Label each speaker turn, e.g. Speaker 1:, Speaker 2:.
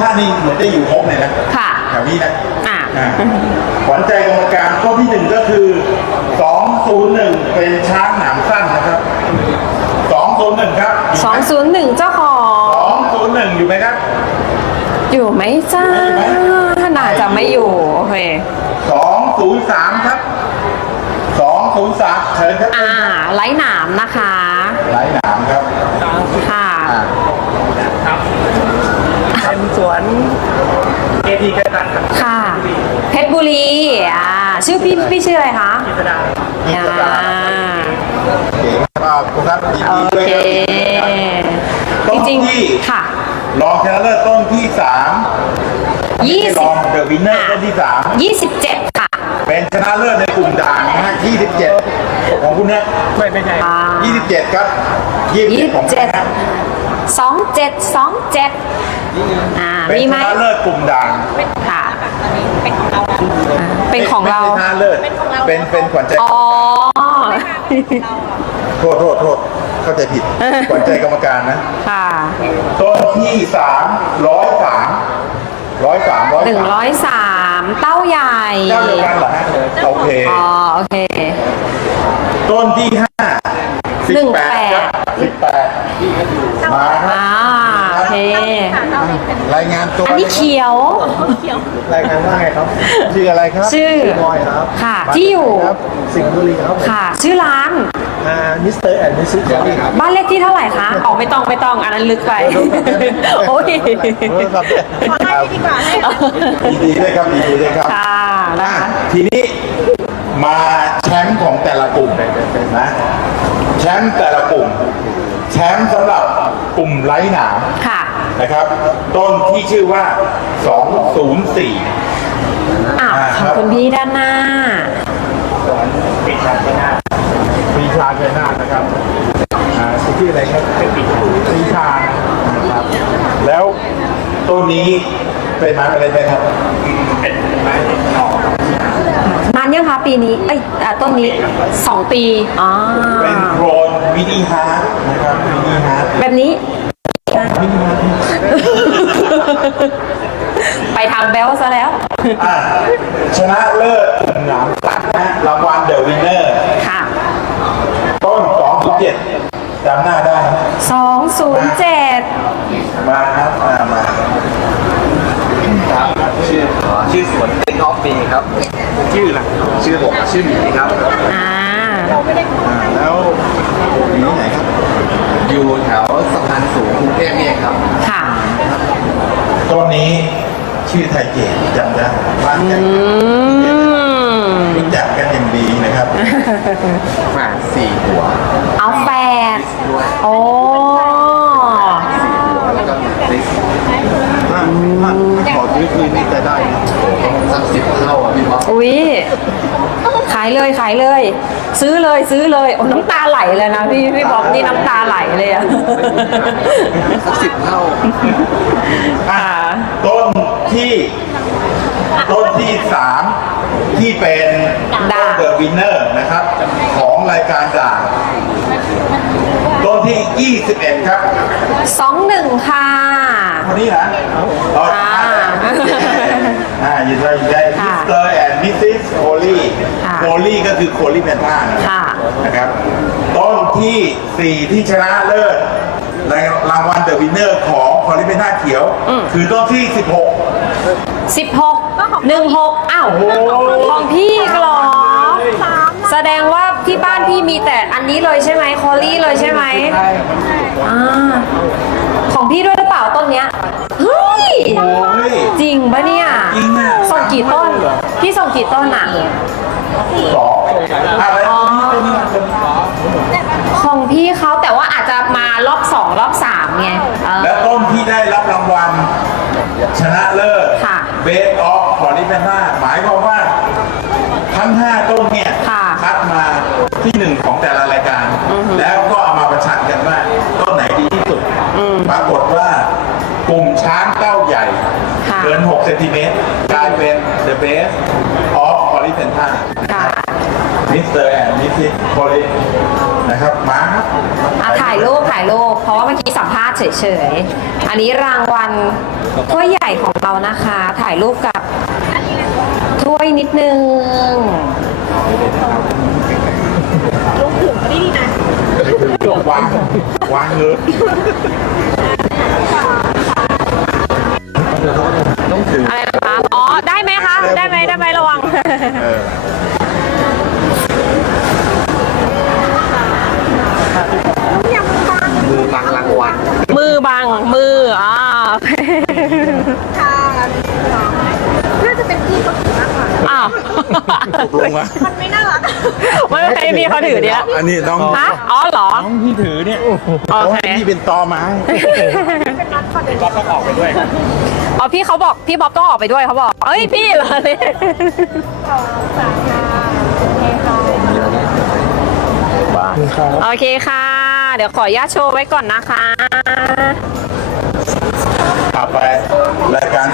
Speaker 1: ท่านี่เหมือนจะอยู่ครบเลยนะ
Speaker 2: ค่ะ
Speaker 1: แถวนี้นะ
Speaker 2: อ่า
Speaker 1: ขวัญใจกรรมการข้อที่หนึ่งก็คือ201เป็นช้างหนามสั้นนะครับ201ครับ
Speaker 2: 201เจ้าของ
Speaker 1: 201อยู่ไหมครับ
Speaker 2: อยู่ไหมจ้าน่าจะไม่อยู่โอเค
Speaker 1: 203ครับ203เชิญครับ
Speaker 2: ไร้หนามนะคะ
Speaker 1: ไร้หนามครับ
Speaker 2: ค่ะ
Speaker 3: เป็นสวนเอทีกระตันครับ
Speaker 2: ค่ะเพชรบุรีชื่อพี่ชื่ออะไรคะ
Speaker 3: กิษดา
Speaker 2: โอเคจริงๆค่ะ
Speaker 1: รองชนะเลิศต้นที่3รองเดอะวินเนอร์ต้นที่
Speaker 2: 27ค่ะ
Speaker 1: เป็นชนะเลิศในกลุ่มด่างนะฮะ27ของคุณนะ
Speaker 3: ไม่ใช่
Speaker 1: 27ครับ27ของคุณนะ
Speaker 2: 27
Speaker 1: เป็นชนะเลิศกลุ่มด่าง
Speaker 2: ค่ะเป็นของเรา
Speaker 1: เป็นชนะเลิศเป็นขวัญใจโทษเข้าใจผิดขวัญใจกรรมการนะ
Speaker 2: ค่ะ
Speaker 1: ต้นที่
Speaker 2: 103เต้าใหญ่
Speaker 1: เจ้าเดียวกันเหรอฮะโอเค
Speaker 2: โอเค
Speaker 1: ต้นที่18ครับ18มา
Speaker 2: โอเค
Speaker 1: รายงานตัว
Speaker 2: อันนี้เขียว
Speaker 3: รายงานว่าไงครับ
Speaker 1: ชื่ออะไรครับ
Speaker 2: ชื่อบ
Speaker 3: อยครับ
Speaker 2: ค่ะที่อยู่
Speaker 3: สิงห์บุรีครับ
Speaker 2: ค่ะชื่อร้าน
Speaker 3: มิสเตอร์แอนด์มิสซิสเจอรี่ครับ
Speaker 2: บ้านเลขที่เท่าไหร่คะไม่ต้องอันนั้นลึกไปโอ้ย
Speaker 1: ขอให้ดีกว่าดีด้วยครับ
Speaker 2: ค่ะนะคะ
Speaker 1: ทีนี้มาแชมป์ของแต่ละกลุ่มนะแชมป์แต่ละกลุ่มแชมป์สำหรับกลุ่มไร้หนามนะครับต้นที่ชื่อว่า204
Speaker 2: ขอบคุณพี่ด้านหน้า
Speaker 1: ปรีชาชัยนาทนะครับชื่ออะไรครับปรีชานะครับแล้วต้นนี้เป็นไม้อะไรไหมครับเป็นไม้หน่อน
Speaker 2: านยังคะปีนี้ต้นนี้2 ปี
Speaker 1: เป็นโครนมินิฮาร์ดนะครับมินิฮาร์ด
Speaker 2: แบบนี้ไปทางเบลซะแล้ว
Speaker 1: ชนะเลิศหนามสั้นนะรางวัลเดอะวินเนอร์
Speaker 2: ค่ะ
Speaker 1: ต้น207จำหน้าได้
Speaker 2: 207
Speaker 1: มาครับมา
Speaker 4: ครับชื่อสวนติ๊กออฟฟีครับชื่ออะไรชื่อผมชื่อหมีครับ
Speaker 1: แล้วอยู่ไหนครับ
Speaker 4: อยู่แถวสะพานสูงกรุงเทพนี่ครับ
Speaker 2: ค่ะ
Speaker 1: ต้นนี้ชื่อไทยเกตจำได้บ้านกันรู้จักกันอย่างดีนะครับ
Speaker 4: แฝด4 หัว
Speaker 2: เอาแฝดโอ้
Speaker 4: แล้วก็ติ๊ก
Speaker 1: ขอซื้อคืนนี่จะได้
Speaker 4: สัก10 เท่าพี่บ๊อบ
Speaker 2: อุ๊ยขายเลยซื้อเลยโอ้น้ำตาไหลเลยนะพี่บ๊อบนี่น้ำตาไหลเลย
Speaker 4: สัก10 เท่า
Speaker 1: ต้นที่3ที่เป็นต้นเดอะวินเนอร์นะครับของรายการด่างต้นที่21ครับ
Speaker 2: 21ค่ะ
Speaker 1: คนนี้นะอยู่ได้มิสเตอร์แอนด์มิสซิสโคลี่ก็คือโคลี่แพนท่านะครับต้นที่4ที่ชนะเลิศรางวัลเดอะวินเนอร์ของโคลี่แพนท่าเขียวคือต้นที่
Speaker 2: 16ของพี่เหรอแสดงว่าที่บ้านพี่มีแต่อันนี้เลยใช่ไหมคอลี่เลยใช่ไหมของพี่ด้วยหรือเปล่าต้นเนี้ยเฮ้ยจริงปะเนี่ยส่งกี่ต้นพี่ส่งกี่ต้น
Speaker 1: 2อะไร
Speaker 2: ของพี่เขาแต่ว่าอาจจะมารอบ2รอบ3ไง
Speaker 1: แล้วต้นที่ได้รับรางวัลชนะเลิศเบสออฟคอลี่แพนท่าหมายความว่าทั้ง5ต้นเนี่ยคัดมาที่1ของแต่ละรายการแล้วก็เอามาประชันกันว่าต้นไหนดีที่สุดปรากฏว่ากลุ่มช้างเต้าใหญ่เกิน6 เซนติเมตรกลายเป็น The Best of Coripensa ถมิสเตอร์แอนด์มิสซิสโคลินนะครับมาครับ
Speaker 2: ถ่ายรูปเพราะว่าเมื่อกี้สัมภาษณ์เฉยๆ อันนี้รางวัลถ้วยใหญ่ของเรานะคะ ถ่ายรูปกับถ้วยนิดนึง
Speaker 1: วางเลย
Speaker 2: อะไรนะคะ อ๋อ ได้ไหมคะ ได้ไหมระวัง
Speaker 4: มือบังรางวัล
Speaker 2: มือบัง มือ
Speaker 5: ค่ะน่าจะเป็นพี่เขาถือมากกว่า
Speaker 2: อ้าว
Speaker 1: ลงมา
Speaker 5: มันไม่น่ารัก
Speaker 2: ไม่เป็นไรพี่เขาถือเนี่ย
Speaker 1: อันนี้น้อง
Speaker 2: ฮะอ๋อเหรอ
Speaker 1: น้องพี่ถือเนี่ย
Speaker 2: โอ
Speaker 1: เขา
Speaker 2: เค
Speaker 1: ให้พี่เป็นตอไม้
Speaker 5: เป็นนัดประเด็น
Speaker 3: ก็ต้องออกไปด้วย
Speaker 2: อ๋อพี่เขาบอกพี่บ๊อบต้องออกไปด้วยเขาบอก เอ้ยพี่เหรอเนี่ย โอเคค่ะ เดี๋ยวขออนุญาตโชว์ไว้ก่อนนะคะ
Speaker 1: ต่อไปรายการ